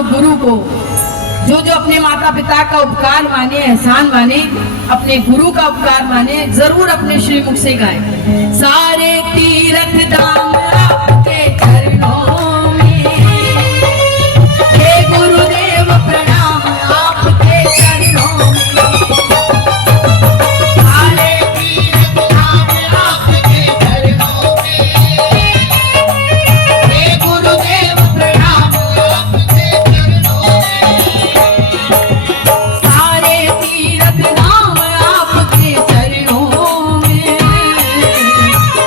जो गुरु को, जो अपने माता पिता का उपकार माने, एहसान माने, अपने गुरु का उपकार माने, जरूर अपने श्रीमुख से गाए। सारे तीर्थ धाम आपके चरणों में, हे गुरुदेव प्रणाम आपके चरणों में। सारे तीर्थ धाम आपके चरणों में, हे गुरुदेव प्रणाम आपके चरणों में। सारे तीर्थ धाम आपके चरणों में,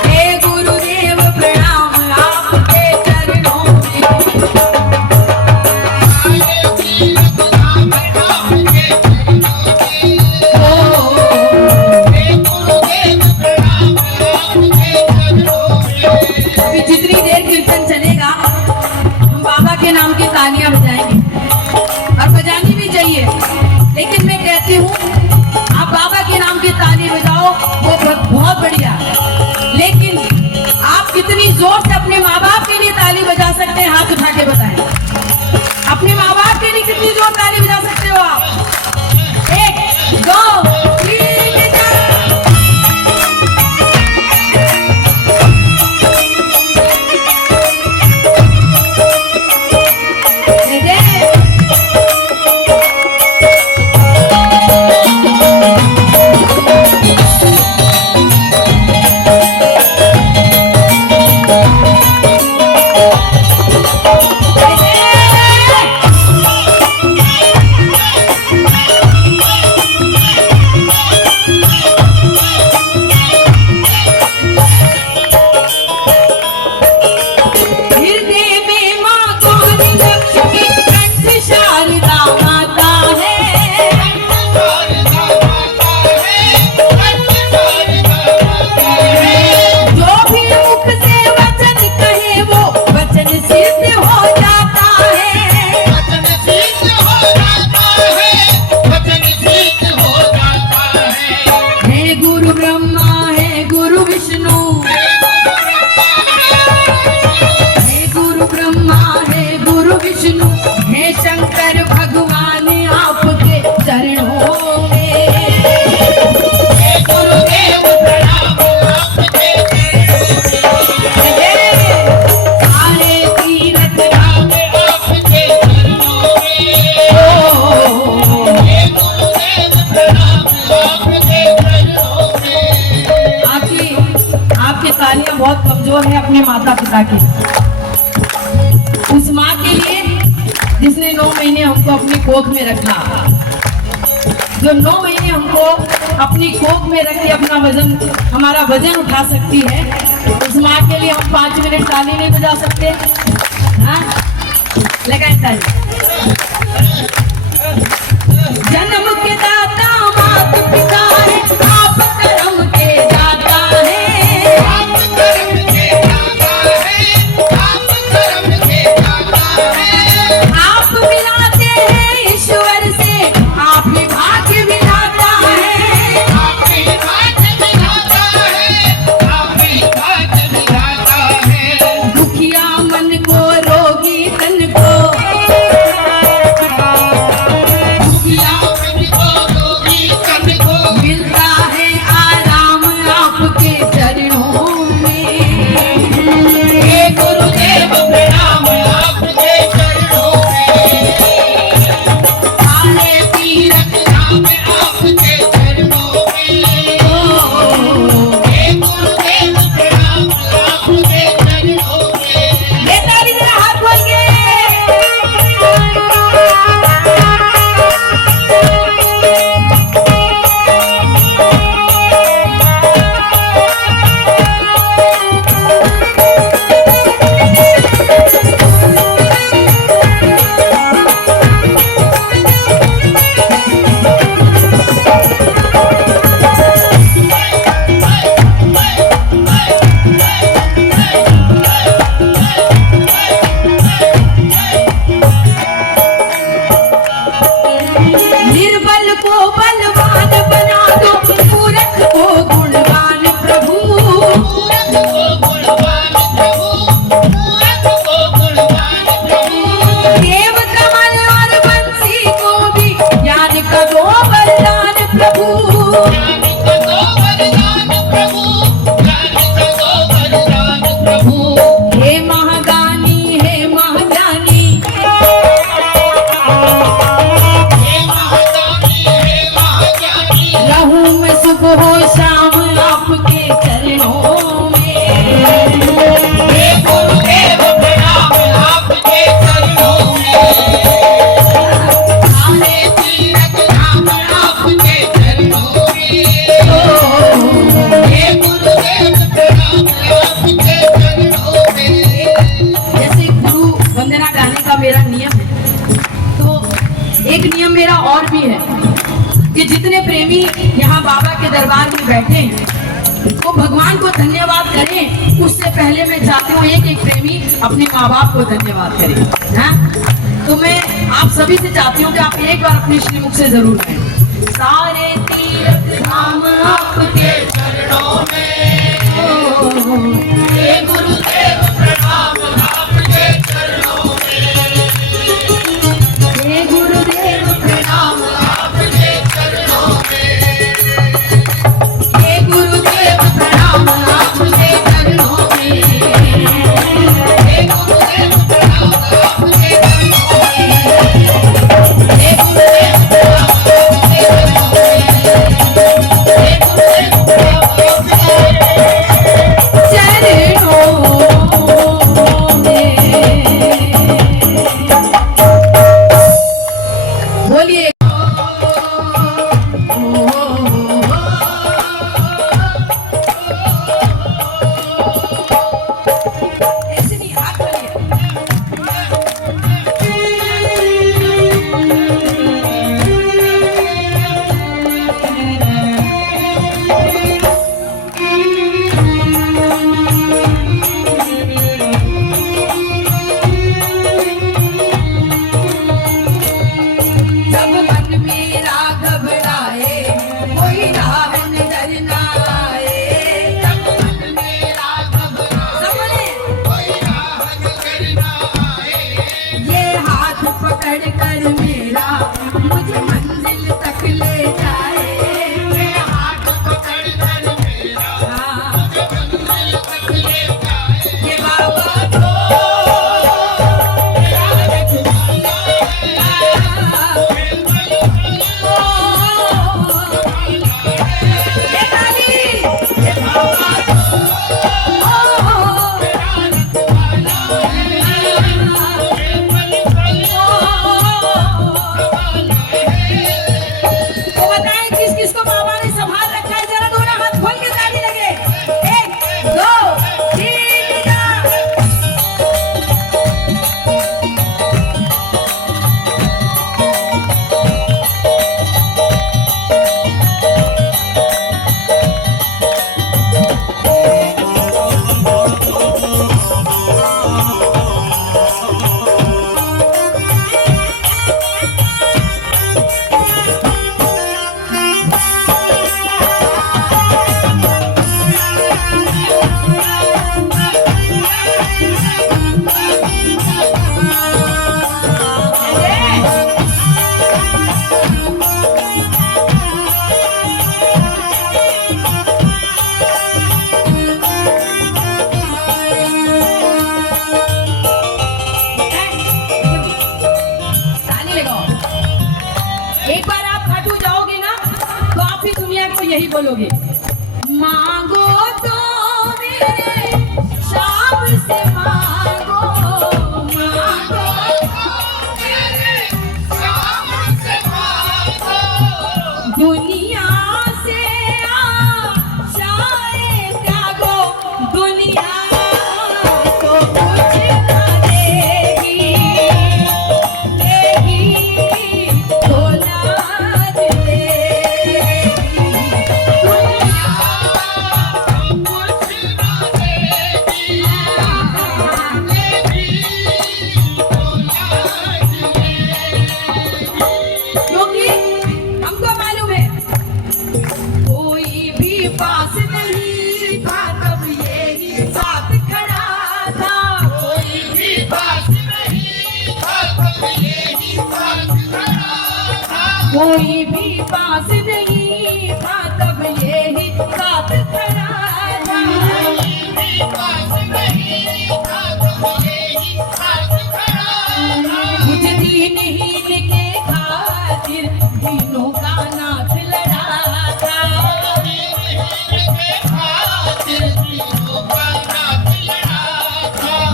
हे गुरुदेव प्रणाम आपके चरणों में। सारे तीर्थ धाम आपके चरणों में, हे गुरुदेव प्रणाम आपके चरणों में। अभी जितनी देर कीर्तन चलेगा हम बाबा के नाम की तालियां बजाएंगे, और बजानी भी चाहिए, लेकिन मैं कहती हूँ आप बाबा के नाम की ताली बजाओ, वो बहुत बढ़िया, लेकिन आप कितनी जोर से अपने माँ बाप के लिए ताली बजा सकते हैं, हाथ उठा के बताएं। अपने माँ बाप के लिए कितनी जोर ताली बजा सकते हो आप? 1 2 3 4। बहुत कमजोर है अपने माता पिता की, उस माँ के लिए जिसने 9 महीने हमको अपनी कोख में रखा, जो 9 महीने हमको अपनी कोख में रख के अपना वजन, हमारा वजन उठा सकती है, उस माँ के लिए हम 5 मिनट ताली नहीं बजा सकते? हाँ, लगाएं ताली। जन्म के दाता माता पिता है, आप कर्म के दाता है, आप कर्म के दाता है, आप कर्म के दाता है। आप मिलाते हैं ईश्वर से, आप ही भाग्य विधाता है, आप ही भाग्य विधाता है, आप ही भाग्य विधाता है। दुखिया मन को, रोगी तन को, मिलता है आराम आपके चरणों में, हे गुरुदेव प्रणाम आपके चरणों में। सारे तीर्थ धाम आपके चरणों में, हे गुरुदेव प्रणाम आपके चरणों में। बेटा भी जरा हाथ खोल के देव कमल और भी है कि जितने प्रेमी यहाँ बाबा के दरबार में बैठे हैं वो भगवान को धन्यवाद करें। उससे पहले मैं चाहती हूँ एक एक प्रेमी अपने माँ बाप को धन्यवाद करे। हाँ, तो मैं आप सभी से चाहती हूँ कि आप एक बार अपने श्रीमुख से जरूर कहें, सारे तीर्थ धाम आपके चरणों में, हे गुरुदेव प्रणाम आपके चरणों में, हे गुरुदेव प्रणाम आपके चरणों में, हे गुरुदेव प्रणाम आपके चरणों में, हे गुरुदेव प्रणाम आपके चरणों में, हे गुरुदेव यही बोलोगे, मांगो तो मेरे शाम से मांगो, मांगो तो मेरे शाम से मांगो, दुनिया से आशाएं त्यागो, दुनिया को कुछ न देगी, देगी तो नाज देगी, दुनिया कुछ न देगी, देगी तो नाज देगी। क्योंकि हमको मालूम है कोई भी पास नहीं था तब यही साथ खड़ा था, कोई भी पास नहीं था तब यही साथ खड़ा था, कोई भी पास नहीं था तब यही साथ खड़ा था, कोई भी पास नहीं था तब यही साथ खड़ा था, मुझे दीन हीन के खातिर दीनों का नाथ लड़ा था,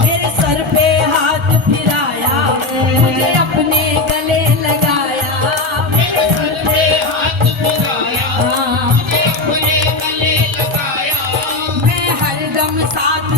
मेरे सर पे हाथ फिराया, मुझे अपने गले लगाया, मेरे सर पे हाथ फिराया, मुझे अपने गले लगाया, मैं हरदम साथ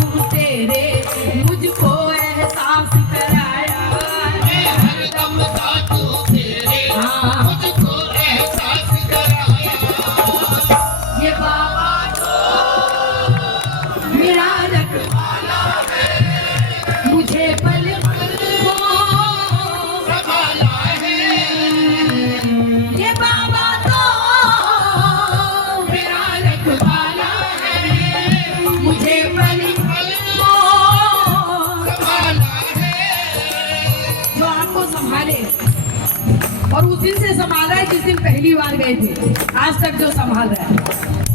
दिन से संभाल रहा है, जिस दिन पहली बार गए थे आज तक जो संभाल रहा है।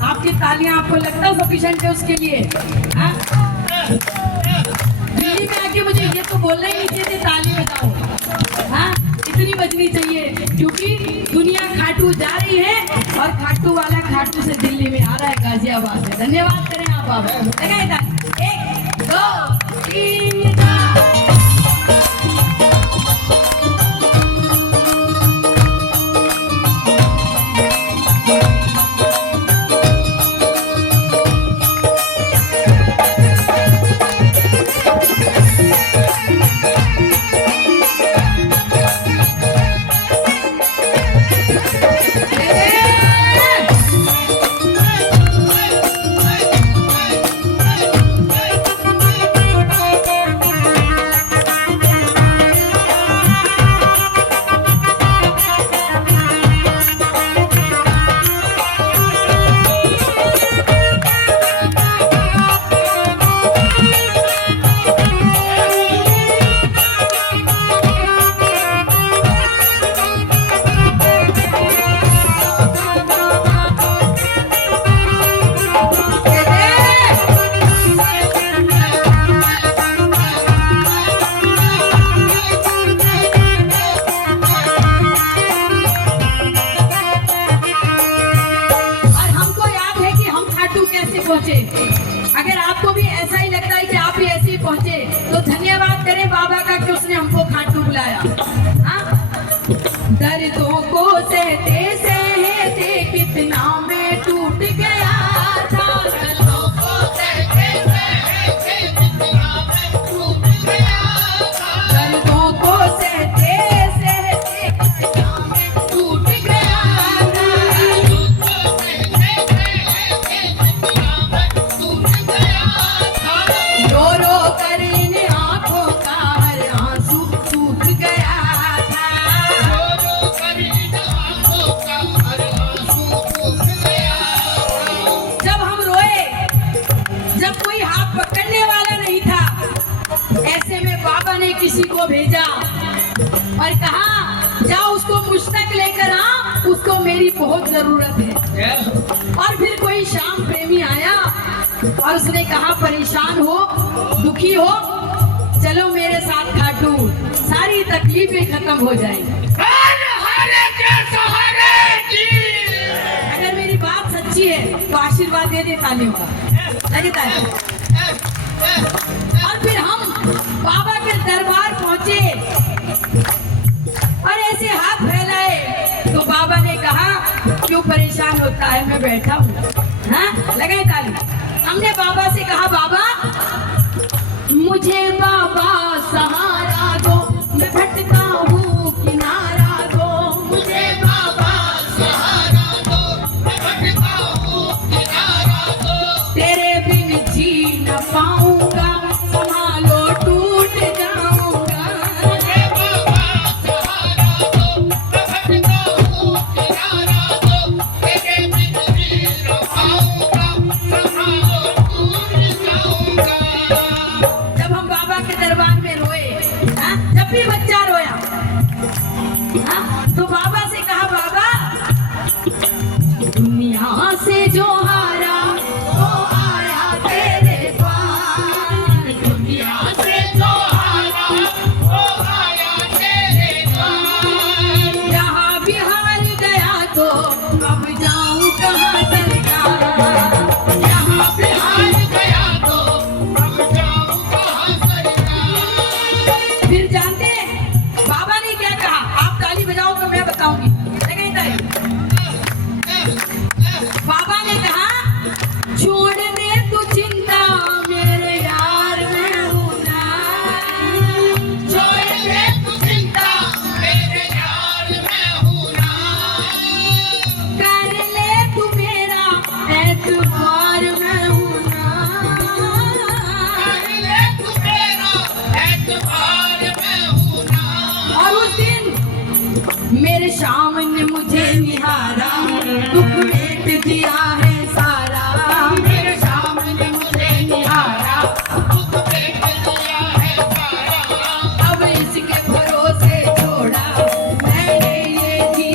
आपकी तालियां आपको लगता सफिशिएंट है उसके लिए? हाँ? दिल्ली में आके मुझे ये तो बोलना ही नहीं चाहिए ताली बजाओ, हाँ इतनी बजनी चाहिए, क्योंकि दुनिया खाटू जा रही है और खाटू वाला खाटू से दिल्ली में आ रहा है, गाजियाबाद से। धन्यवाद करें आप बाबा। एक दो तीन पहुंचे। अगर आपको भी ऐसा ही लगता है कि आप भी ऐसे ही पहुंचे तो धन्यवाद करें बाबा का कि उसने हमको खाटू बुलाया। दर्दों को सहते सहते कितना मैं टूट गया था, दर्दों को सहते सहते कितना मैं टूट गया था, दर्दों को सहते सहते कितना मैं टूट गया था, रो रो कर इन आंखों का हर आंसू सूख गया था, रो रो कर इन आंखों का हर आंसू सूख गया था। जब हम रोए, जब कोई हाथ पकड़ने वाला नहीं था, ऐसे में बाबा ने किसी को भेजा और कहा जाओ उसको मुझ तक लेकर आ, उसको मेरी बहुत जरूरत है। और फिर कोई शाम प्रेमी आया और उसने कहा परेशान हो, दुखी हो, चलो मेरे साथ खाटू, सारी तकलीफें खत्म हो जाएंगी। अगर मेरी बात सच्ची है तो आशीर्वाद दे दे तालियों का, लगे ताली। और फिर हम बाबा के दरबार पहुंचे और ऐसे हाथ फैलाए तो बाबा ने कहा क्यों परेशान होता है, मैं बैठा हूँ। हाँ लगाए ताली। हमने बाबा से कहा बाबा मुझे बाबा सहारा दो, मैं भटका हूँ किनारा दो, मुझे बाबा सहारा दो, मैं भटका हूँ किनारा दो, तेरे बिन जी न पाऊंगा, संभालो टूट जाऊंगा, मुझे बाबा सहारा दो, मैं भटका हूँ किनारा दो, तेरे बिन जी न पाऊंगा, संभालो टूट जाऊंगा। जब हम बाबा के दरबार में रोए, जब भी बच्चा रोया तो बाबा से कहा बाबा दुनिया से जो हारा वो आया तेरे पास, दुनिया से जो हारा वो आया तेरे पास, यहाँ भी हार गया तो अब जाऊं कहाँ सरकार, यहाँ भी हार गया तो अब जाऊं कहाँ सरकार। फिर जानते हैं बाबा ने क्या कहा? आप ताली बजाओ तो मैं बताऊंगी। लगे ताली। बाबा ने कहा छोड़ दे तू चिंता मेरे यार मैं हूं ना, छोड़ दे तू चिंता मेरे यार मैं हूं ना, कर ले तू मेरा एतबार मैं हूं ना, कर ले तू मेरा एतबार मैं हूं ना। और उस दिन मेरे शाम ने मुझे निहारा, दुख मेट दिया है सारा, मेरे शाम ने मुझे निहारा, दुख मेट दिया है सारा, अब इसके भरोसे छोड़ा मैंने ये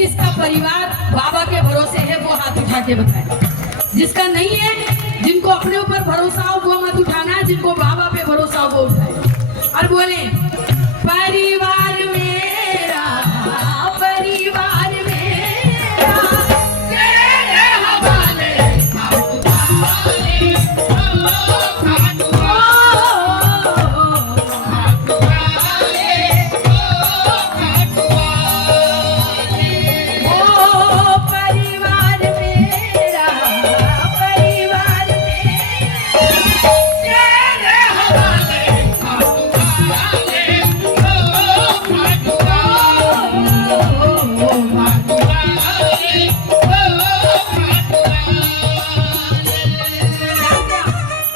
किसका परिवार बाबा के भरोसे है वो हाथ उठा के बताए। जिसका नहीं है, जिनको अपने ऊपर भरोसा हो वो मत उठाना है, जिनको बाबा पे भरोसा हो वो उठाए। और बोले परिवार मेरा, परिवार मेरा तेरे हवाले,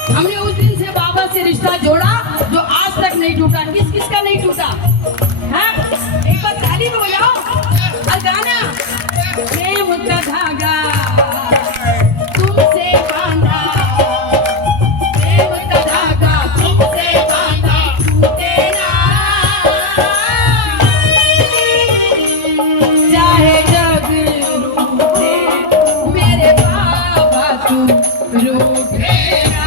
हमने उस दिन से बाबा से रिश्ता जोड़ा जो आज तक नहीं टूटा। किस किस का नहीं टूटा है? एक बार ताली बजाओ और गाना। प्रेम का धागा तुमसे बांधा, प्रेम का धागा तुमसे बांधा टूटे ना, चाहे जग रूठे मेरे बाबा तू रूठे ना।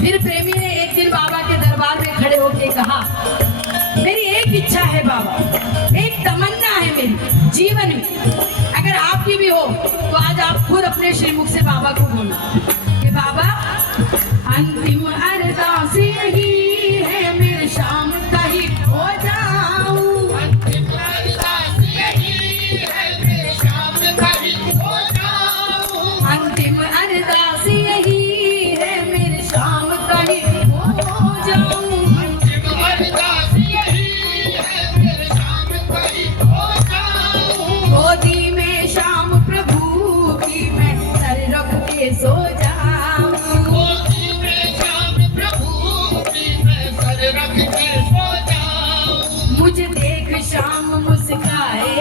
फिर प्रेमी ने एक दिन बाबा के दरबार में खड़े होके कहा, मेरी एक इच्छा है बाबा, एक तमन्ना है मेरी जीवन में, अगर आपकी भी हो तो आज आप खुद अपने श्रीमुख से बाबा को बोलो कि बाबा अंतिम अरदास यही है, मेरे शाम का ही हो जाऊं, अंतिम अरदास यही है, मेरे शाम का ही हो जाऊं, अंतिम अरदास यही है, मेरे शाम का ही हो जाऊं, अंतिम अरदास यही है, मेरे शाम का ही हो जाऊं, गोदी में शाम प्रभु की मैं सर रख के सो जाऊं, गोदी में शाम प्रभु की मैं सर रख के सो जाऊं, मुझे देख शाम मुस्काए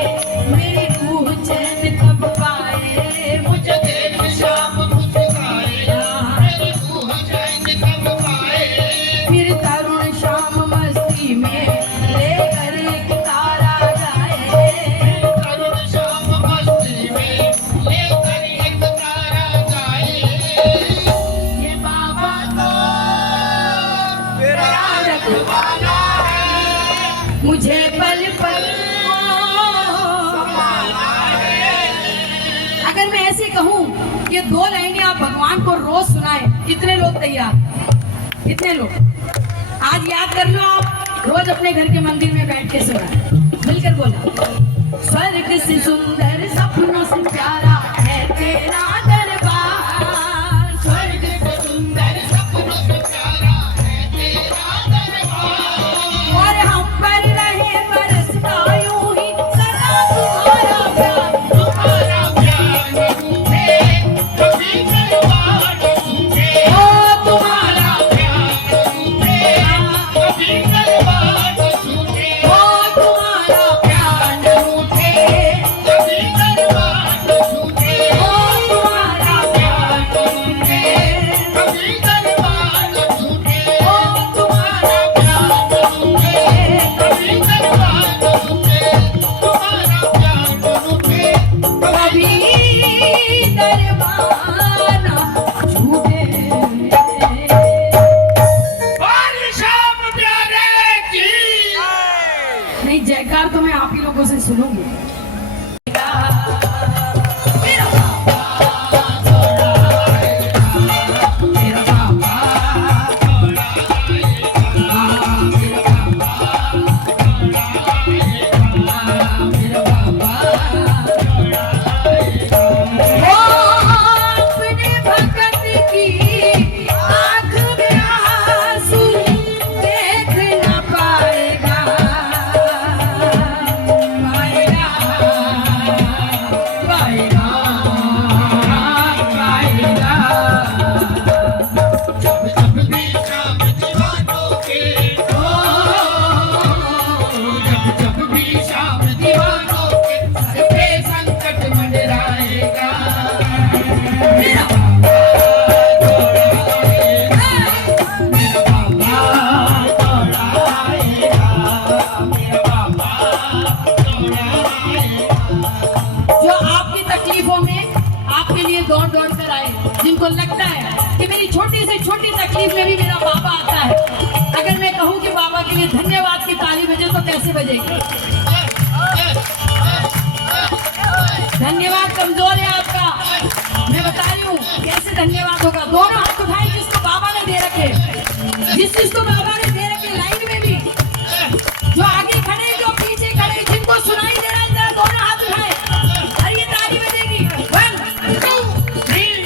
मेरी रूह चैन कब पाए, मुझे देख शाम मुस्काए मेरी रूह चैन कब पाए, फिर तरुण शाम मस्ती में लेकर एक तारा जाए, तरुण शाम मस्ती में लेकर एक तारा जाए, ये बाबा तो मेरा रखवाला है, मुझे पल पल संभाला है। अगर मैं ऐसे कहूं कि 2 लाइनें आप भगवान को रोज सुनाएं, कितने लोग तैयार? कितने लोग? आज याद कर लो, आप रोज अपने घर के मंदिर में बैठ के सुनाएं, मिलकर बोलो। स्वर्ग से सुंदर सपनों से प्यारा है तेरा दरबार, स्वर्ग से सुंदर सपनों से प्यारा है तेरा दरबार, और हम पर रहे बरसता यूं ही सदा तुम्हारा प्यार, तुम्हारा प्यार रूठे कभी दरबार रूठे, ओ तुम्हारा प्यार रूठे कभी दरबार रूठे, ओ तुम्हारा प्यार रूठे कभी दरबार रूठे, ओ तुम्हारा प्यार रूठे कभी दरबार रूठे, ओ तुम्हारा प्यार रूठे कभी दरबार रूठे, तुम्हारा प्यार रूठे कभी दरबार झूठे। और शाम प्यारे की नहीं, जयकार तो मैं आप ही लोगों से सुनूंगी। मेरा बाबा थोड़ा आएगा, मेरा बाबा थोड़ा आएगा, मेरा बाबा थोड़ा आएगा, मेरा बाबा थोड़ा आएगा, वो अपने भगत की आँख में आंसू देख न पाएगा, पाएगा उनको लगता है कि मेरी छोटी से छोटी तकलीफ में भी मेरा बाबा आता है। अगर मैं कहूँ कि बाबा के लिए धन्यवाद की ताली बजे तो कैसे बजेगी? धन्यवाद कमजोर है आपका, मैं बता रही हूँ कैसे धन्यवाद होगा। दोनों हाथ उठाए जिसको बाबा ने दे रखे, जिस चीज को बाबा ने दे रखे, लाइन में भी जो आगे खड़े जो पीछे खड़े, जिनको सुनाई दे रहा है जरा दोनों हाथ उठाए और ये ताली बजेगी। 1 2 3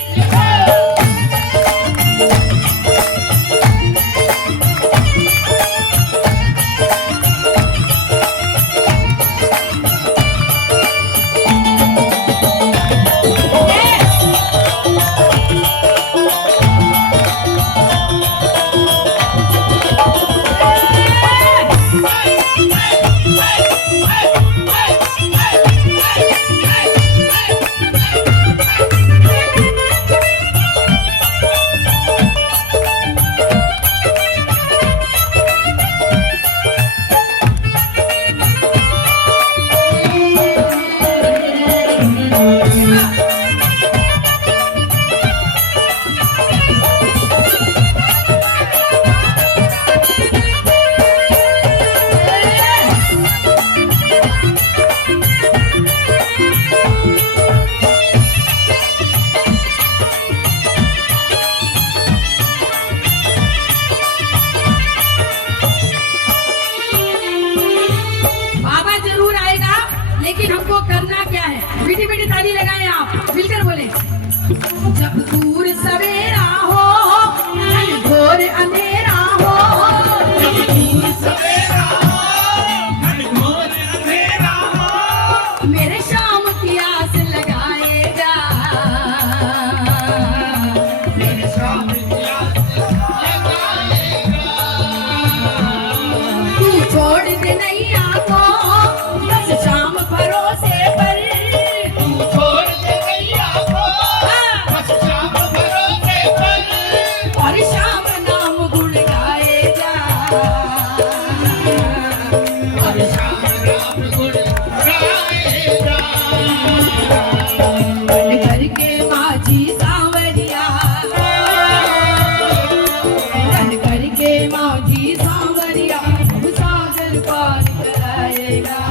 लेकिन हमको करना क्या है? मीठी मीठी ताली लगाएं आप, मिलकर बोले। जब दूर सवेरा हो, घोर अंधेरा हो, जब दूर सवेरा हो, घोर अंधेरा हो, मेरे शाम की आस लगाएगा, मेरे शाम की आस लगाएगा। तू छोड़ दे नैया को शाम भरोसे पर, तू छोड़ दे नैया को बस शाम भरोसे पर, और शाम नाम गुण गाएगा, और शाम नाम गुण गाएगा। बन करके माझी सांवरिया, बन करके माझी सांवरिया, सागर पार कराएगा।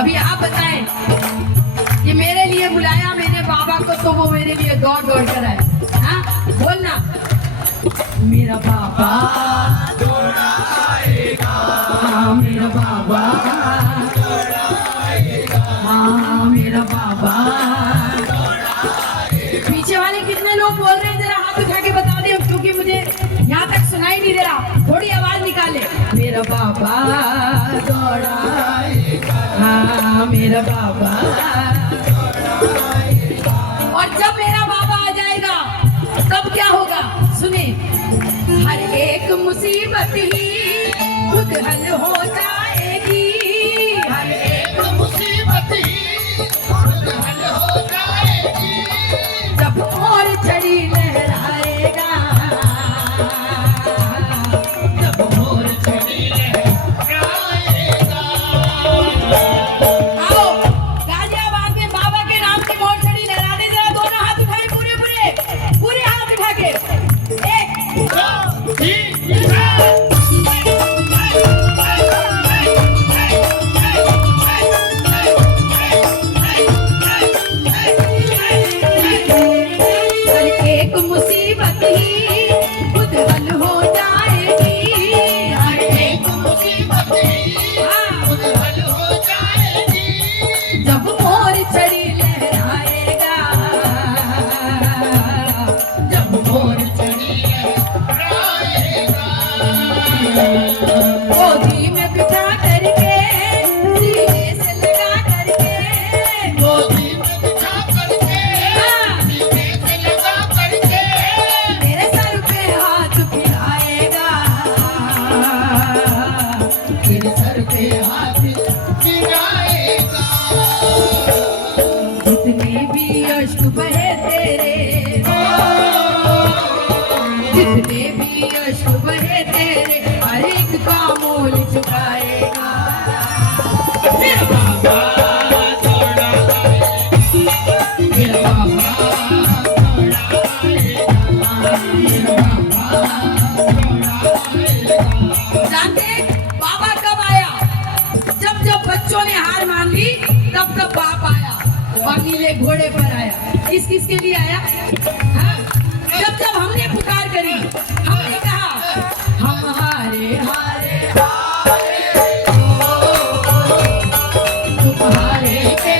अभी आप बताएं कि मेरे लिए बुलाया मैंने बाबा को तो वो मेरे लिए दौड़ दौड़ कर आए। हाँ बोलना, मेरा बाबा दौड़ आएगा, हाँ मेरा बाबा दौड़ आएगा, हाँ मेरा बाबा दौड़ आएगा। पीछे वाले कितने लोग बोल रहे हैं जरा हाथ उठा के बता दे, क्योंकि मुझे यहाँ तक सुनाई नहीं दे रहा, थोड़ी आवाज निकाले। मेरा बाबा दौड़ आएगा, हाँ मेरा बाबा दौड़ आएगा। और जब मेरा बाबा आ जाएगा तब क्या होगा सुने। हर एक मुसीबत ही खुद हल हो जाएगी, हर एक मुसीबत ही खुद हल हो जाएगी, जब और चढ़ी लहराएगा, जब और चढ़ी लहराएगा। आओ गाजियाबाद में बाबा के नाम की मोर चढ़ी लहराने, जरा दोनों हाथ उठाए, पूरे पूरे पूरे हाथ उठा के 1 2 3 4 जानते हैं बाबा कब आया? जब जब बच्चों ने हार मान ली तब तब बाप आया और नीले घोड़े पर आया। किस किस के लिए आया? हाँ? जब जब हमने पुकार करी, हमने कहा हम हारे हारे तुम हारे के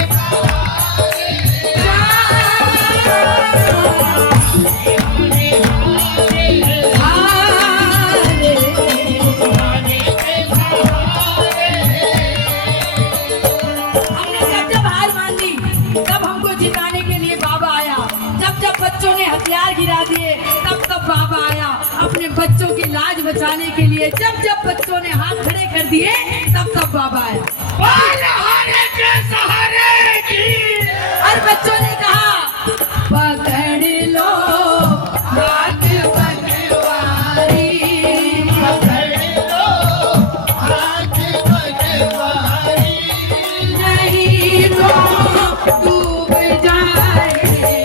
बच्चों ने हथियार गिरा दिए तब तब बाबा आया अपने बच्चों की लाज बचाने के लिए। जब जब बच्चों ने हाथ खड़े कर दिए तब तब बाबा आया के सहारे की। और बच्चों ने कहा पकड़ लो हाथ पकवारी, पकड़ लो हाथ पकवारी, नहीं तो डूब जाएंगे।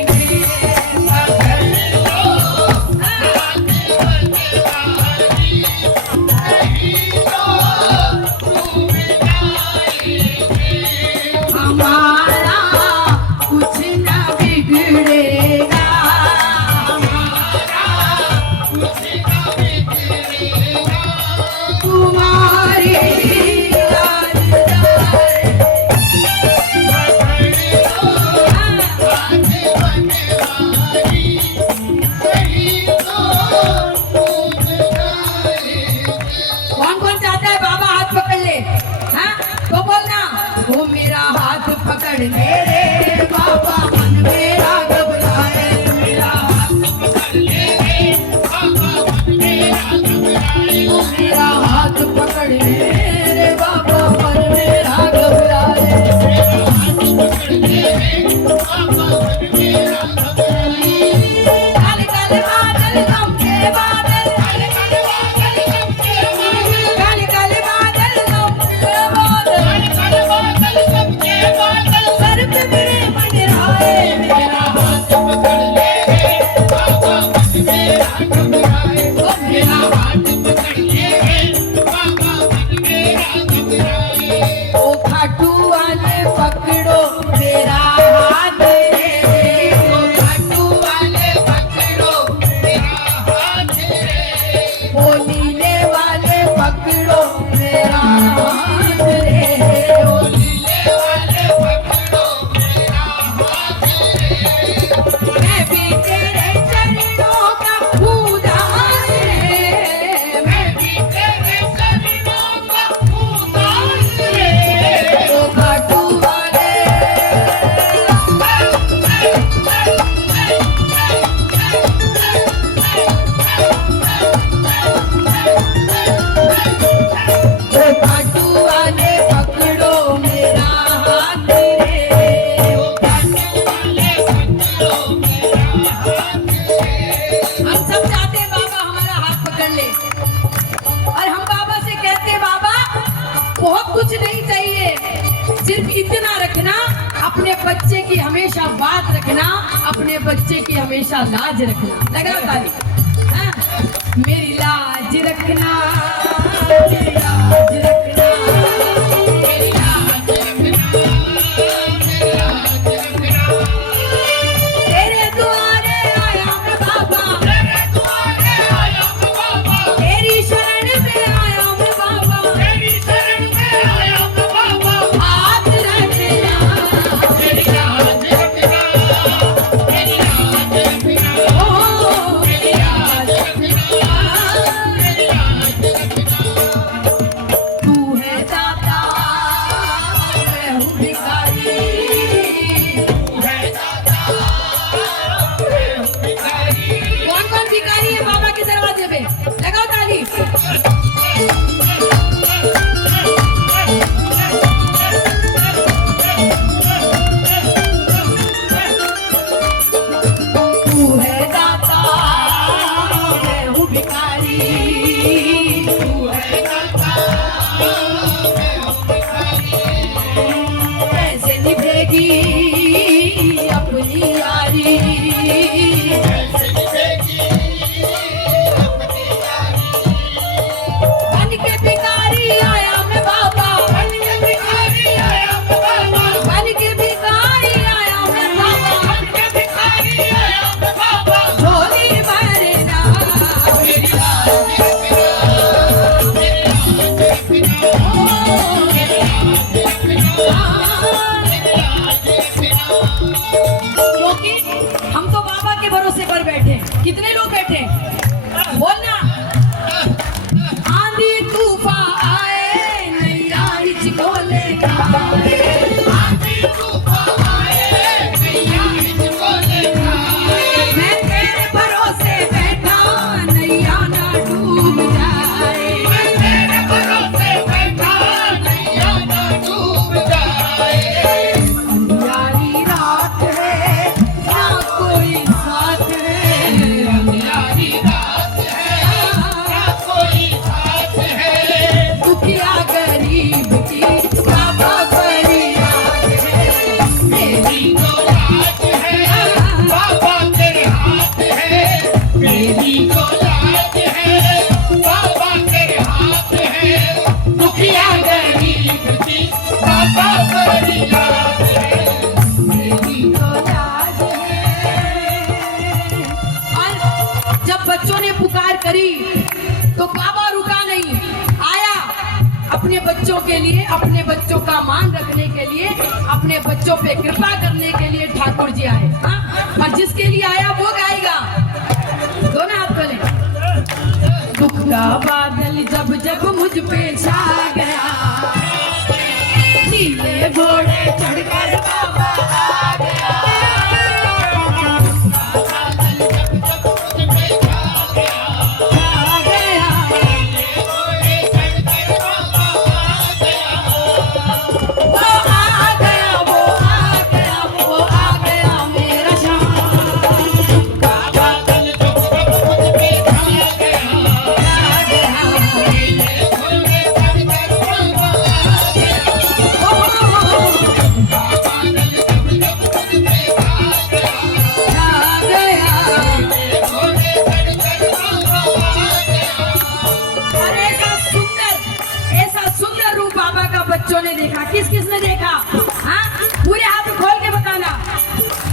पकड़ ले रे बाबा मन मेरा घबराए, मेरा हाथ पकड़ ले रे बाबा मन मेरा घबराए, मेरा हाथ पकड़ ले रे बाबा मन मेरा घबराए, मेरा हाथ पकड़ ले रे बाबा मन मेरा घबराए। काले काले बादल गम के बादल, काले काले बादल गम के बादल, काले काले बादल गम के बादल, काले काले बादल गम के बादल, सर पे मेरे मंडराए, मेरा हाथ पकड़ ले रे बाबा मन मेरा घबराए, मेरा हाथ पकड़ ले रे बाबा मन मेरा घबराए। ओ खाटू वाले पकड़ो मेरा हाथ रे, ओ खाटू वाले पकड़ो मेरा हाथ रे, ओ नीले वाले पकड़ो मेरा हाथ रे, ओ नीले वाले पकड़ो मेरा हाथ रे, मैं भी तेरे चरणों का उदास रे, मैं भी तेरे चरणों का उदास रे, ओ खाटू वाले ओ खाटू वाले पकड़ो मेरा हाथ रे, ओ खाटू वाले पकड़ो मेरा हाथ रे। हम सब चाहते हैं बाबा हमारा हाथ पकड़ ले और हम बाबा से कहते हैं बाबा बहुत कुछ नहीं चाहिए, सिर्फ इतना रखना अपने बच्चे की हमेशा बात रखना, अपने बच्चे की हमेशा लाज रखना। लगा ताली? हाँ? मेरी लाज रखना, मेरी लाज रखना, मेरी लाज रखना, मेरी लाज रखना। तेरे द्वारे आया मैं बाबा, तेरे द्वारे आया मैं बाबा, तेरी शरण में आया मैं बाबा, तेरी शरण में आया मैं बाबा। हाथ रखना, मेरी लाज रखना, मेरी लाज रखना, ओ मेरी लाज रखना, मेरी लाज रखना। अपने बच्चों के लिए, अपने बच्चों का मान रखने के लिए, अपने बच्चों पे कृपा करने के लिए ठाकुर जी आए। हाँ? और जिसके लिए आया वो गाएगा। दोनों हाथ खोले। दुख का बादल जब जब मुझ पे छा गया, नीले घोड़े चढ़कर बाबा आ गया। बच्चों ने देखा, किस किस ने देखा? हाँ, पूरे हाथ खोल के बताना।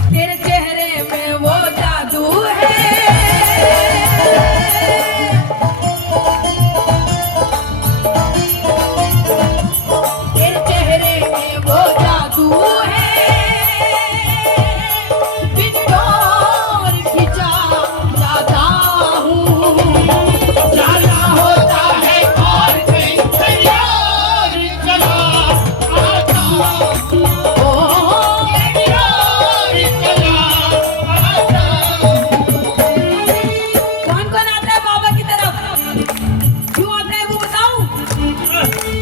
तेरे चेहरे में वो जादू है, तेरे चेहरे में वो जादू है, बिंदौर खिंचा जाता हूँ, जाना होता है और कहीं तैयार चला आता हूँ। कौन कौन आता है बाबा की तरफ? क्यों आता है वो बताऊं?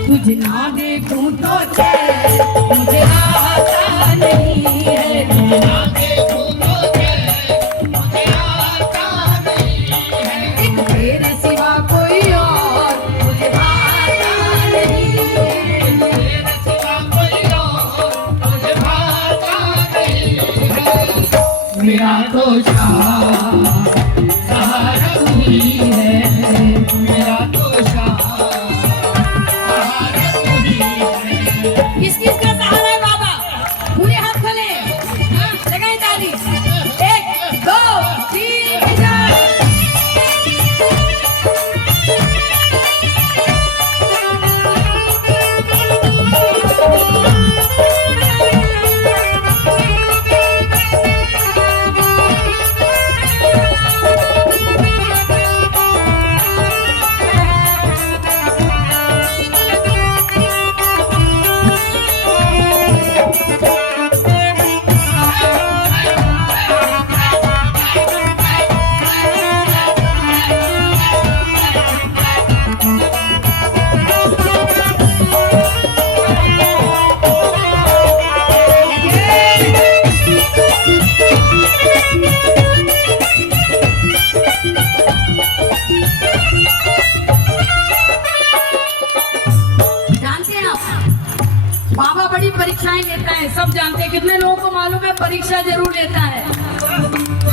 तुझे ना देखूं तो चैन मुझे आता नहीं है, तुझे ना देखूं तो चैन मुझे आता नहीं है, एक तेरे सिवा कोई और मुझे भाता नहीं है, तेरे सिवा कोई और मुझे भाता नहीं है। मेरा तो सहारा तू ही है, मेरा तो सहारा तू ही है। किस किस का सहारा है बाबा? पूरे हाथ खोले। हाँ, लगाई ताली। 1 2 3 4। बाबा बड़ी परीक्षाएं लेता है, सब जानते हैं। कितने लोगों को मालूम है परीक्षा जरूर लेता है।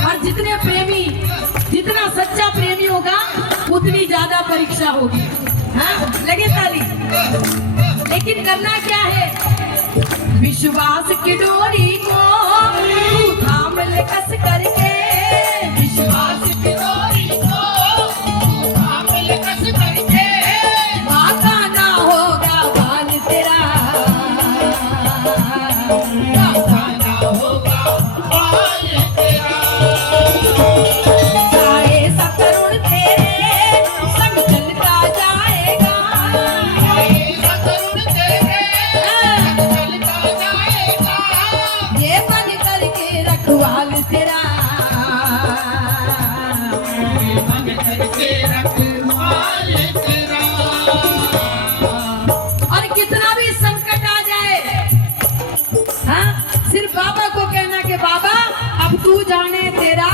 और जितने प्रेमी, जितना सच्चा प्रेमी होगा उतनी ज्यादा परीक्षा होगी। हाँ, लगे ताली। लेकिन करना क्या है? विश्वास की डोरी को तू थाम ले कस करके, विश्वास की डोरी को तू थाम ले कस करके, बाका ना होगा बाल तेरा, बाका ना होगा बाल तेरा, साए सा तरुण तेरे संग चलता जाएगा, साए सा तरुण तेरे संग चलता जाएगा, ये बन करके रखवाल तेरा, ये बन करके रखवाल तेरा। और कितना भी संकट आ जाए, हाँ, सिर्फ बाबा को कहना कि बाबा अब तू जाने तेरा,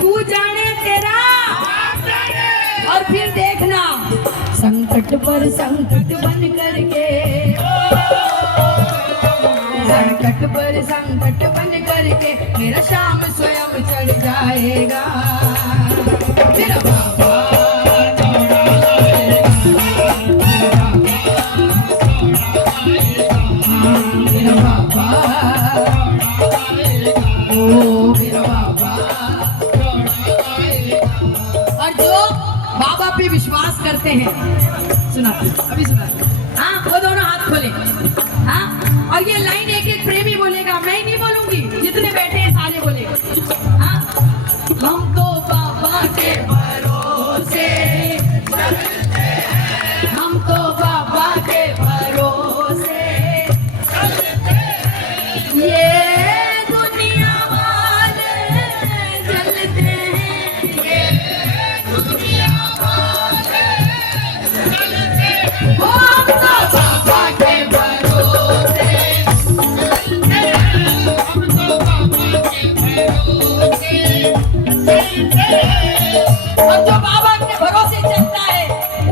तू जाने तेरा। और फिर देखना संकट पर संकट बन करके, संकट पर संकट बन करके मेरा शाम स्वयं चढ़ जाएगा। मेरा बाबा मेरा बाबा, ओ मेरा बाबा। और जो बाबा पे विश्वास करते हैं सुना अभी सुना। हाँ वो दोनों हाथ खोले। हाँ और ये लाइन एक एक प्रेमी बोलेगा, मैं नहीं बोलूंगी, जितने बैठे हैं सारे बोलेगा। हाँ हम तो बाबा के भरोसे चलते हैं, हम तो बाबा के भरोसे चलते हैं, ये दुनिया वाले चलते हैं, ये दुनिया वाले चलते हैं, वो हम तो बाबा के भरोसे चलते हैं, हम तो बाबा के भरोसे चलते हैं। और जो बाबा के भरोसे चलता है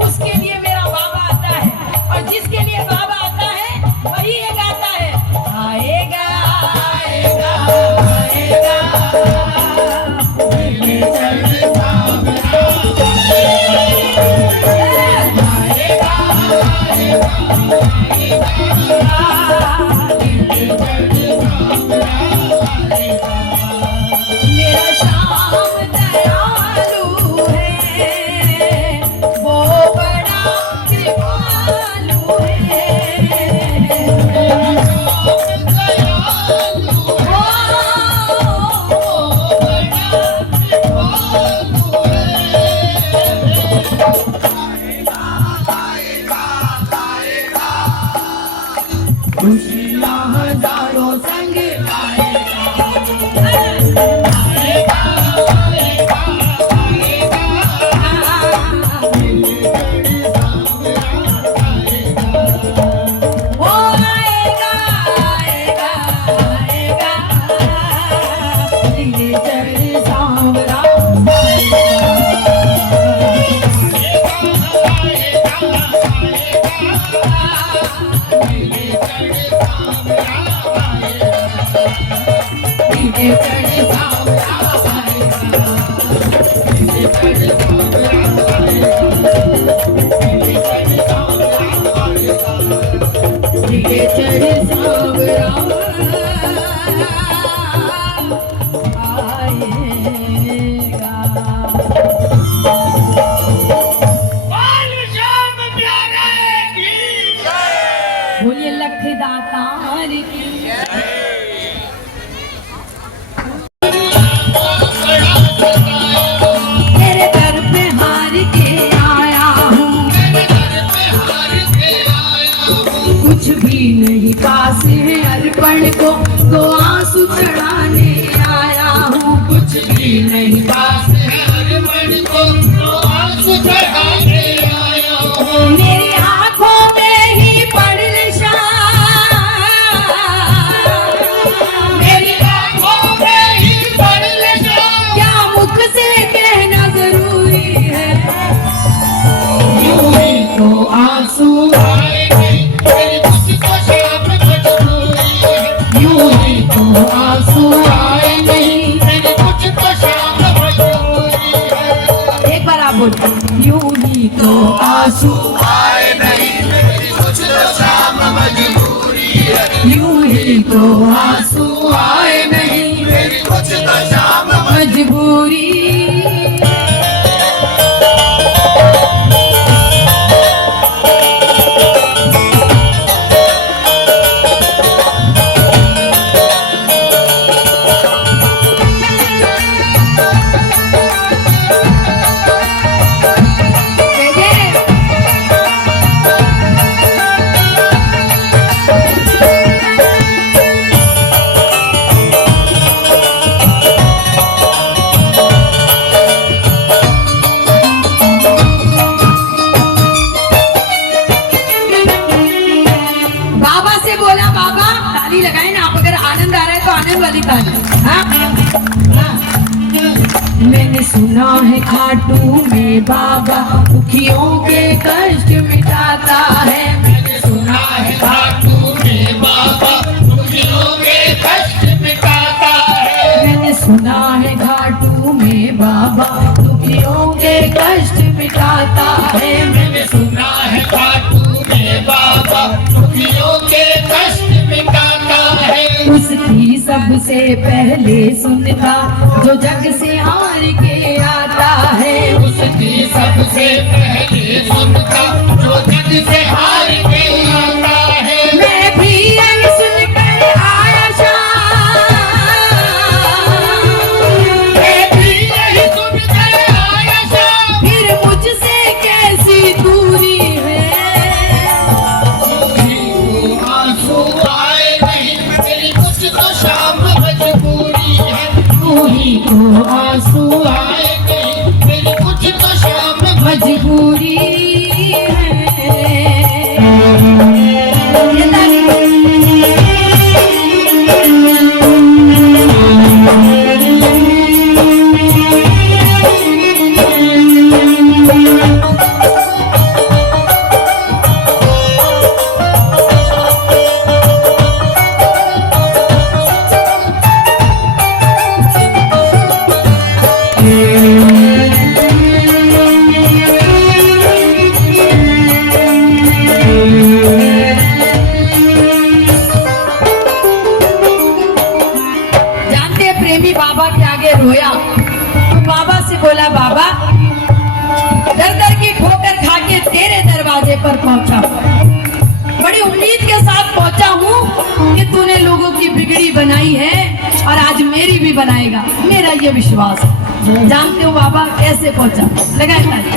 उसके लिए मेरा बाबा आता है, और जिसके लिए बाबा आता है वही ये गाता है, आएगा आएगा आएगा दिल चढ़ सावरा, आएगा आएगा आएगा दिल चढ़ सावरा आएगा। मेरा श्याम दयालु है, वो बड़ा कृपालु है, मेरा श्याम दयालु है, वो बड़ा कृपालु है। खुशियाँ हजारों संग लाएगा, आएगा आएगा आएगा दिल चढ़ सावरा आएगा, वो आएगा आएगा आएगा दिल चढ़ सावरा दिल चढ़ सावरा आएगा, दिल चढ़ सावरा आएगा, दिल चढ़ सावरा आएगा। बोलिए लख दातार की। तेरे दर पे हार के आया हूँ, कुछ भी नहीं पास है अर्पण को, तो आंसू चढ़ाने आया हूँ, कुछ भी नहीं पास है अर्पण को, तो आंसू चढ़ाने आया हूँ। मेरी आंखों में ही पड़ मेरी आंखों में ही पड़ क्या मुख से कहना जरूरी है, यूं ही तो आंसू आए नहीं, मेरी मुझको शाम मजबूरी है, यूं ही तो आंसू आए नहीं, मेरी मुझको शाम मजबूरी है। एक बार आप बोलो, यूं ही तो आंसू आए नहीं, मेरी मुझको शाम मजबूरी है, यूं ही तो आंसू आए नहीं, मेरी मुझको शाम मजबूरी। ताली लगाए ना आप, अगर आनंद आ रहा है तो आनंद वाली ताली। हाँ मैंने सुना है खाटू में बाबा दुखियों के कष्ट मिटाता है, मैंने सुना है खाटू में बाबा दुखियों के कष्ट मिटाता है, मैंने सुना है घाटू में बाबा दुखियों के कष्ट मिटाता है, मैंने सुना है घाटू में बाबा दुखियों के कष्ट मिटाता है। उसकी सबसे पहले सुनता जो जग से हार के आता है, उसकी सबसे पहले सुनता जो पहुंचा, बड़ी उम्मीद के साथ पहुंचा हूँ कि तूने लोगों की बिगड़ी बनाई है और आज मेरी भी बनाएगा, मेरा ये विश्वास है। जानते हो बाबा कैसे पहुंचा? लगाए ताली।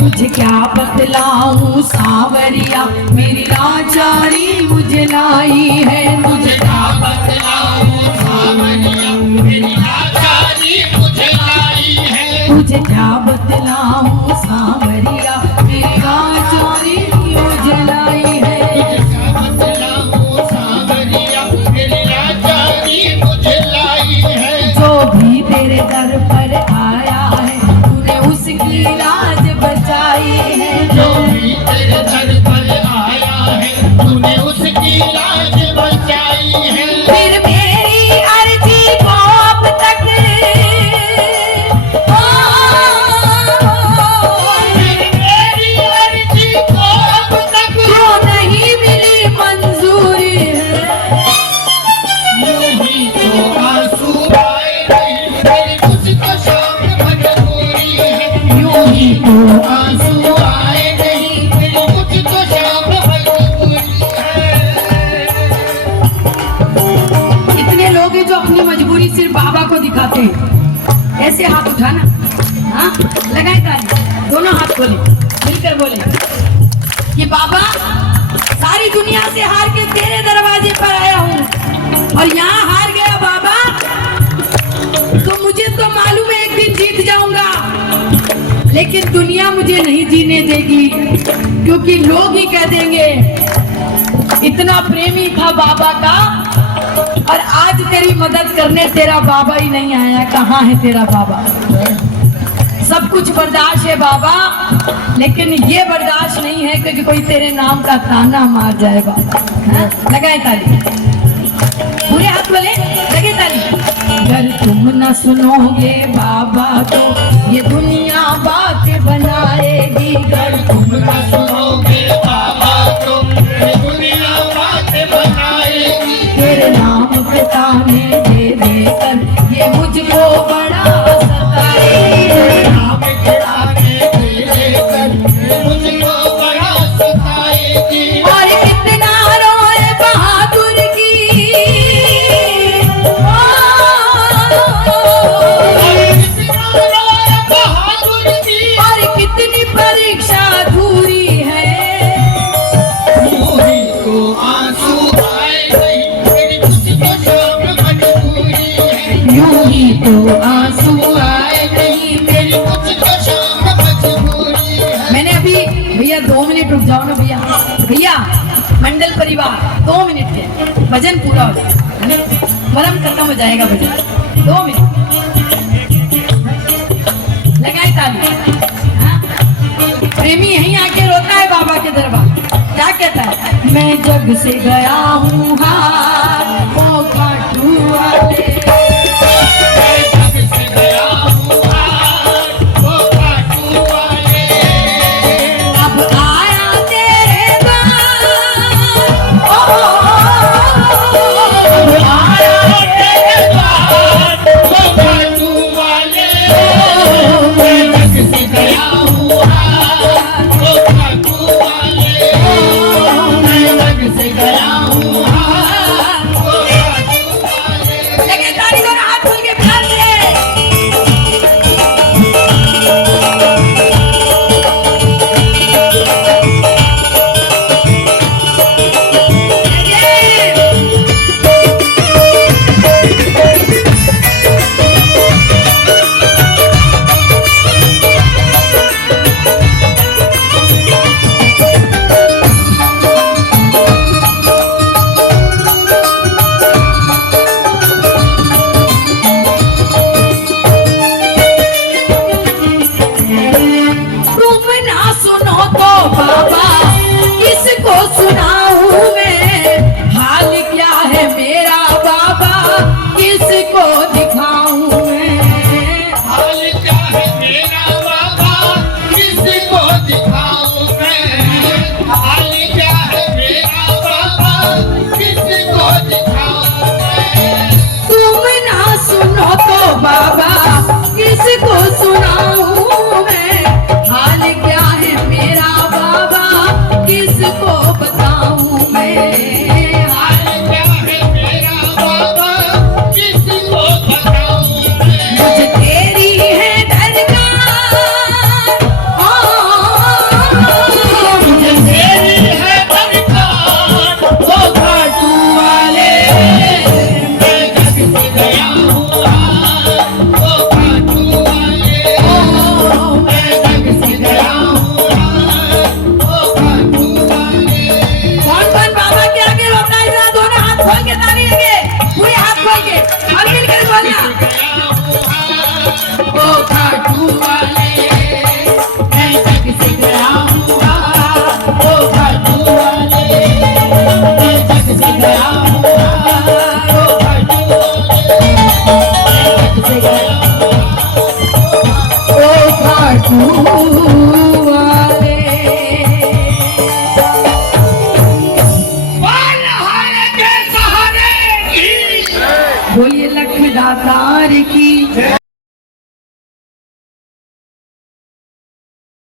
मुझे क्या बतलाऊं सावरिया, मेरी लाचारी मुझे लाई है। मुझे क्या बतलाऊं सावरिया, मेरी लाचारी मुझे लाई है। मुझे क्या बतलाऊं सावरिया, मेरी लाचारी मुझे लाई है। जो भी तेरे दर पर आया है, तूने उसकी लाज बचाई है। जो भी तेरे दर पर आया है, तूने उसकी लाज बचाई है। फिर मेरी अर्जी को अब तक फिर मेरी अर्जी को अब तक क्यों नहीं मिली मंजूरी है। यूं ही तो आंसू आए नहीं, मेरी मुझको शाम मजबूरी है। यूं ही तो आंसू आए नहीं, मेरी मुझको शाम मजबूरी है। इतने लोग हैं जो अपनी मजबूरी सिर्फ बाबा को दिखाते हैं। ऐसे हाथ उठाना, हाँ लगाए ताली, दोनों हाथ खोले, मिलकर बोले कि बाबा सारी दुनिया से हार के तेरे दरवाजे पर आया हूँ और यहाँ हार गया बाबा, तो मुझे तो मालूम है एक दिन जीत जाऊंगा, लेकिन दुनिया मुझे नहीं जीने देगी, क्योंकि लोग ही कह देंगे इतना प्रेमी था बाबा का और आज तेरी मदद करने तेरा बाबा ही नहीं आया। कहाँ है तेरा बाबा? सब कुछ बर्दाश्त है बाबा, लेकिन ये बर्दाश्त नहीं है क्योंकि कोई तेरे नाम का ताना मार जाए बाबा। लगाए ताली, पूरे हाथ वाले लगे ताली। अगर तुम न सुनोगे बाबा तो ये दुनिया बात बनाएगी। अगर तुम न सुनोगे बाबा तो ये दुनिया बात बनाएगी। तेरे नाम पे ताने दे देकर ये मुझको बड़ा सताएगी। तेरे नाम पे ताने दे देकर ये मुझको बड़ा सताएगी। और कितना रोए बहादुर की, और कितनी परीक्षा अधूरी है। यूं ही तो आंसू आए नहीं, मेरी मुझको शाम मजबूरी है। यूं ही तो आंसू आए नहीं, मेरी मुझको शाम मजबूरी है। मैंने अभी भैया 2 मिनट रुक जाओ ना भैया, भैया मंडल परिवार 2 मिनट के भजन पूरा हो जाएगा, मरम खत्म हो जाएगा भजन। 2 मिनट लगाए ताली। हाँ? प्रेमी यहीं आके रोता है बाबा के दरबार, क्या कहता है? मैं जग से गया हूँ हार, वो खाटू वाले। मैं जग से गया हूँ हार, वो खाटू वाले। अब आया तेरे द्वार, अब आया तेरे द्वार, वो खाटू वाले। मैं जग से गया हूँ हार, वो खाटू वाले। मैं जग से गया हूँ हार, बोलिए लक्ष्मी दातार की।